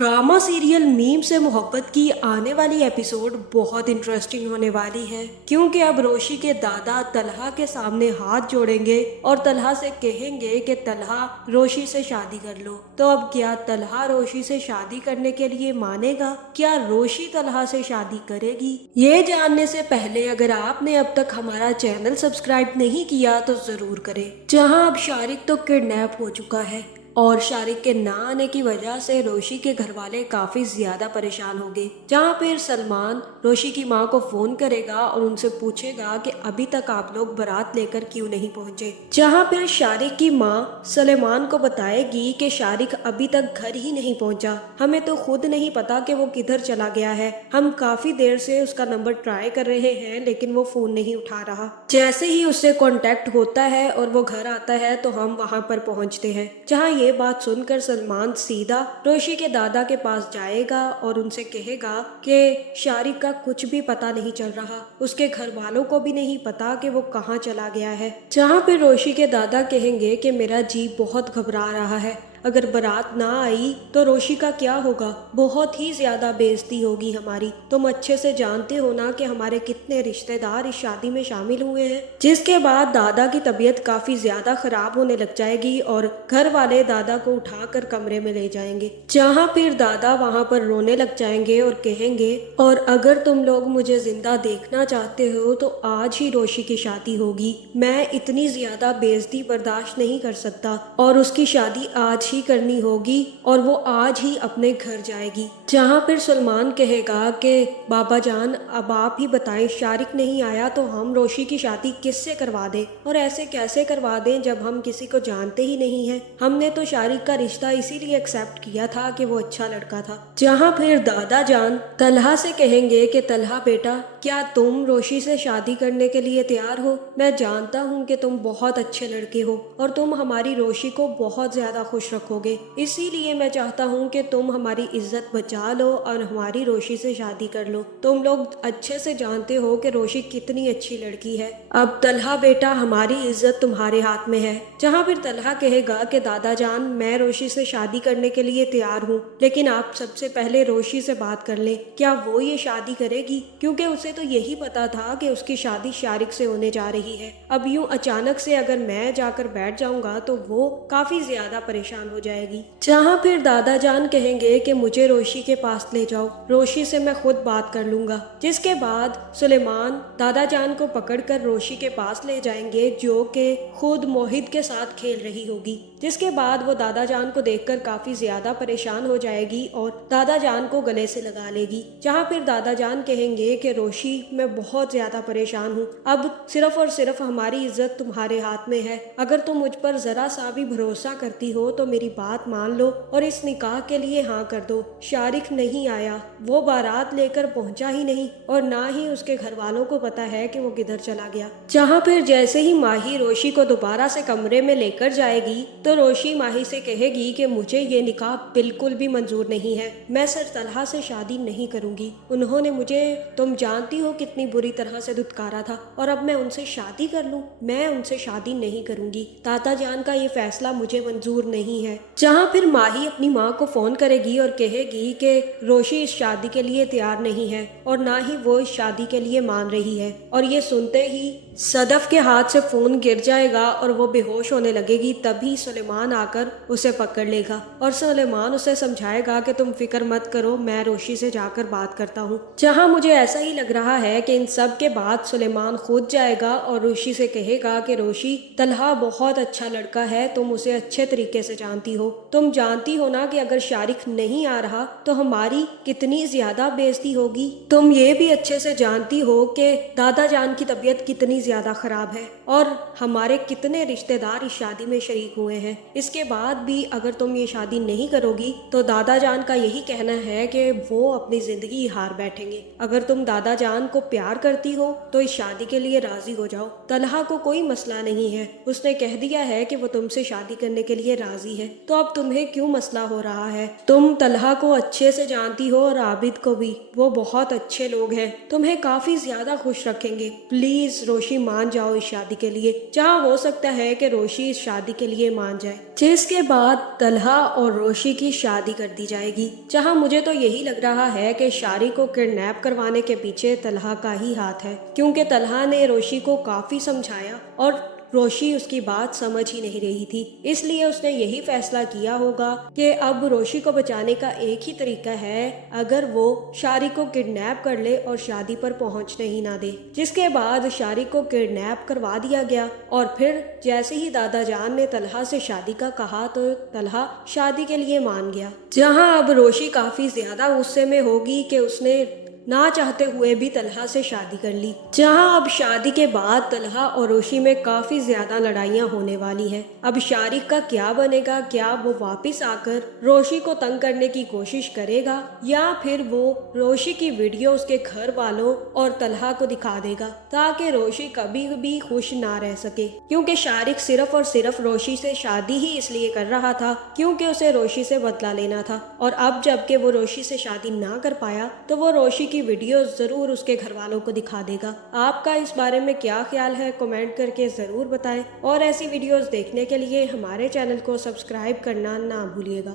Drama serial meme से मोहब्बत की आने वाली एपिसोड बहुत इंटरेस्टिंग होने वाली है, क्योंकि अब रोशी के दादा तलहा के सामने हाथ जोड़ेंगे और तलहा से कहेंगे कि तलहा रोशी से शादी कर लो। तो अब क्या तलहा रोशी से शादी करने के लिए मानेगा? क्या रोशी तलहा से शादी करेगी? ये जानने से पहले अगर आपने अब तक हमारा चैनल सब्सक्राइब नहीं किया तो जरूर करें। जहां अब शारिक तो किडनैप हो चुका है और शारिक के ना आने की वजह से रोशी के घर वाले काफी ज्यादा परेशान हो गए। जहाँ फिर सलमान रोशी की माँ को फोन करेगा और उनसे पूछेगा कि अभी तक आप लोग बारात लेकर क्यों नहीं पहुँचे। जहाँ फिर शारिक की माँ सलेमान को बताएगी कि शारिक अभी तक घर ही नहीं पहुँचा, हमें तो खुद नहीं पता कि वो किधर चला गया है। हम काफी देर से उसका नंबर ट्राई कर रहे हैं लेकिन वो फोन नहीं उठा रहा। जैसे ही उससे कांटेक्ट होता है और वो घर आता है तो हम वहाँ पर पहुँचते हैं। जहाँ ये बात सुनकर सलमान सीधा रोशी के दादा के पास जाएगा और उनसे कहेगा कि शारिक का कुछ भी पता नहीं चल रहा, उसके घर वालों को भी नहीं पता कि वो कहाँ चला गया है। जहाँ पे रोशी के दादा कहेंगे कि मेरा जी बहुत घबरा रहा है, अगर बारात ना आई तो रोशी का क्या होगा, बहुत ही ज्यादा बेइज्जती होगी हमारी। तुम अच्छे से जानते हो ना कि हमारे कितने रिश्तेदार इस शादी में शामिल हुए हैं। जिसके बाद दादा की तबीयत काफी ज्यादा खराब होने लग जाएगी और घर वाले दादा को उठाकर कमरे में ले जाएंगे। जहाँ फिर दादा वहाँ पर रोने लग जाएंगे और कहेंगे, और अगर तुम लोग मुझे जिंदा देखना चाहते हो तो आज ही रोशी की शादी होगी। मैं इतनी ज्यादा बेइज्जती बर्दाश्त नहीं कर सकता और उसकी शादी आज ही करनी होगी और वो आज ही अपने घर जाएगी। जहाँ फिर सलमान कहेगा कि बाबा जान अब आप ही बताएं, शारिक नहीं आया तो हम रोशी की शादी किससे करवा दें, और ऐसे कैसे करवा दें जब हम किसी को जानते ही नहीं हैं। हमने तो शारिक का रिश्ता इसीलिए एक्सेप्ट किया था कि वो अच्छा लड़का था। जहाँ फिर दादा जान तलहा से कहेंगे कि तलहा बेटा, क्या तुम रोशी से शादी करने के लिए तैयार हो? मैं जानता हूँ कि तुम बहुत अच्छे लड़के हो और तुम हमारी रोशी को बहुत ज्यादा खुश रखोगे, इसीलिए मैं चाहता हूँ कि तुम हमारी इज्जत बचा लो और हमारी रोशी से शादी कर लो। तुम लोग अच्छे से जानते हो कि रोशी कितनी अच्छी लड़की है। अब तलहा बेटा, हमारी इज्जत तुम्हारे हाथ में है। जहाँ फिर तलहा कहेगा कि दादा जान मैं रोशी से शादी करने के लिए तैयार हूँ, लेकिन आप सबसे पहले रोशी से बात कर लें, क्या वो ये शादी करेगी? क्योंकि उसे तो यही पता था कि उसकी शादी शारिक से होने जा रही है। अब यूं अचानक से अगर मैं जाकर बैठ जाऊंगा तो वो काफी ज्यादा परेशान हो जाएगी। जहाँ फिर दादा जान कहेंगे कि मुझे रोशी के पास ले जाओ, रोशी से मैं खुद बात कर लूंगा। जिसके बाद सुलेमान दादा जान को पकड़कर रोशी के पास ले जाएंगे, जो कि खुद मोहित के साथ खेल रही होगी। जिसके बाद वो दादा जान को देखकर काफी ज्यादा परेशान हो जाएगी और दादा जान को गले से लगा लेगी। जहाँ फिर दादा जान कहेंगे कि रोशी मैं बहुत ज्यादा परेशान हूँ, अब सिर्फ और सिर्फ हमारी इज्जत तुम्हारे हाथ में है। अगर तुम मुझ पर जरा सा भी भरोसा करती हो तो मेरी बात मान लो और इस निकाह के लिए हाँ कर दो। शारिक नहीं आया, वो बारात लेकर पहुंचा ही नहीं और ना ही उसके घर वालों को पता है कि वो किधर चला गया। जहाँ फिर जैसे ही माही रोशी को दोबारा से कमरे में लेकर जाएगी तो रोशी माही से कहेगी कि मुझे ये निकाह बिल्कुल भी मंजूर नहीं है, मैं सर तलहा से शादी नहीं करूंगी। उन्होंने मुझे, तुम जानती हो कितनी बुरी तरह से धुतकारा था, और अब मैं उनसे शादी कर लूं? मैं उनसे शादी नहीं करूंगी। दादा जान का ये फैसला मुझे मंजूर नहीं है। जहाँ फिर माही अपनी माँ को फोन करेगी और कहेगी कि रोशी इस शादी के लिए तैयार नहीं है और ना ही वो इस शादी के लिए मान रही है। और ये सुनते ही सदफ के हाथ से फोन गिर जाएगा और वो बेहोश होने लगेगी। तभी सुलेमान आकर उसे पकड़ लेगा और सुलेमान उसे समझाएगा कि तुम फिक्र मत करो, मैं रोशी से जाकर बात करता हूँ। जहाँ मुझे ऐसा ही लग रहा है कि इन सब के बाद सुलेमान खुद जाएगा और रोशी से कहेगा कि रोशी, तलहा बहुत अच्छा लड़का है, तुम उसे अच्छे तरीके से जानती हो। तुम जानती हो ना कि अगर शारिक नहीं आ रहा तो हमारी कितनी ज्यादा बेइज्जती होगी। तुम ये भी अच्छे से जानती हो कि दादा जान की तबीयत कितनी ज्यादा खराब है और हमारे कितने रिश्तेदार इस शादी में शरीक हुए हैं। इसके बाद भी अगर तुम ये शादी नहीं करोगी तो दादा जान का यही कहना है कि वो अपनी जिंदगी हार बैठेंगे। अगर तुम दादा जान को प्यार करती हो तो इस शादी के लिए राजी हो जाओ। तलहा को कोई मसला नहीं है, उसने कह दिया है कि वो तुमसे शादी करने के लिए राजी है, तो अब तुम्हें क्यों मसला हो रहा है? तुम तलहा को अच्छे से जानती हो और आबिद को भी, वो बहुत अच्छे लोग हैं, तुम्हें काफी ज्यादा खुश रखेंगे। प्लीज रोशी मान जाओ इस शादी के लिए। जहाँ हो सकता है कि रोशी इस शादी के लिए मान جائے، جس کے بعد طلحہ اور روشی کی شادی کر دی جائے گی، جہاں مجھے تو یہی لگ رہا ہے کہ شارق کو کڈنیپ کروانے کے پیچھے طلحہ کا ہی ہاتھ ہے، کیونکہ طلحہ نے روشی کو کافی سمجھایا اور روشی اس کی بات سمجھ ہی نہیں رہی تھی، اس لیے اس نے یہی فیصلہ کیا ہوگا کہ اب روشی کو بچانے کا ایک ہی طریقہ ہے اگر وہ شارق کو کڈنیپ کر لے اور شادی پر پہنچنے ہی نہ دے، جس کے بعد شارق کو کڈنیپ کروا دیا گیا اور پھر جیسے ہی دادا جان نے طلحہ سے شادی کا کہا تو طلحہ شادی کے لیے مان گیا، جہاں اب روشی کافی زیادہ غصے میں ہوگی کہ اس نے نہ چاہتے ہوئے بھی طلحہ سے شادی کر لی، جہاں اب شادی کے بعد طلحہ اور روشی میں کافی زیادہ لڑائیاں ہونے والی ہے۔ اب شارق کا کیا بنے گا؟ کیا وہ واپس آ کر روشی کو تنگ کرنے کی کوشش کرے گا یا پھر وہ روشی کی ویڈیو اس کے گھر والوں اور طلحہ کو دکھا دے گا تاکہ روشی کبھی بھی خوش نہ رہ سکے، کیونکہ شارق صرف اور صرف روشی سے شادی ہی اس لیے کر رہا تھا کیونکہ اسے روشی سے بدلہ لینا تھا، اور اب جب کہ وہ روشی سے شادی نہ کر پایا تو وہ روشی کی ویڈیو ضرور اس کے گھر والوں کو دکھا دے گا۔ آپ کا اس بارے میں کیا خیال ہے؟ کمنٹ کر کے ضرور بتائیں، اور ایسی ویڈیوز دیکھنے کے لیے ہمارے چینل کو سبسکرائب کرنا نہ بھولیے گا۔